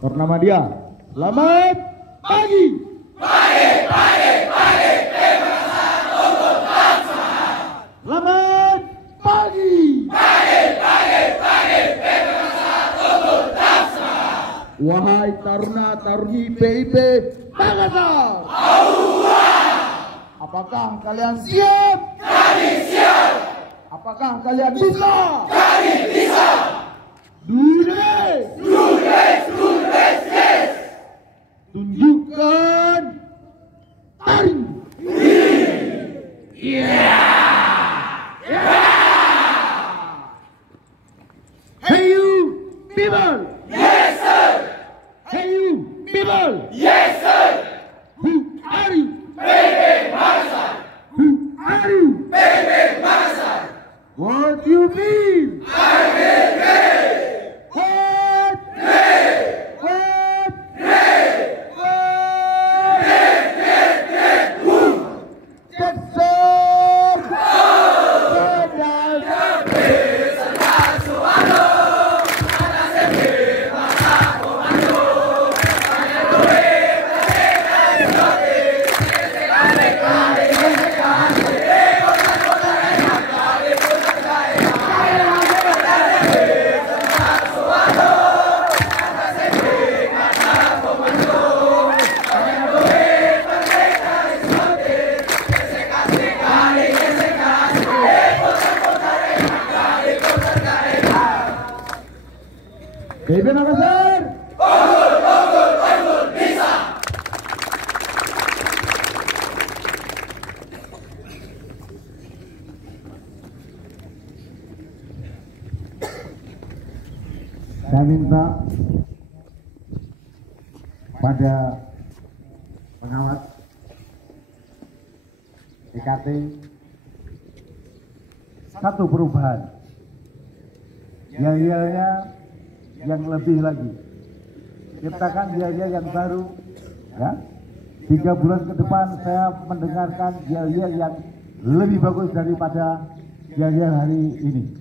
Bernama dia. Selamat pagi. Selamat pagi. Wahai taruna-taruni PIP Makassar. Apakah kalian siap? Kami siap. Apakah kalian bisa? Kami bisa. Yes. Tunjukkan taring. Hey you people. Yes sir. Hey you people. Yes sir. Who are you? PIP Makassar. Who are you? PIP Makassar. What do you mean? What? PIP Makassar. Unggul bisa. Saya minta pada pengawas EKT satu perubahan, yel-yelnya yang lebih lagi, ciptakan yel-yel yang baru, ya. 3 bulan ke depan saya mendengarkan yel-yel yang lebih bagus daripada yel-yel hari ini.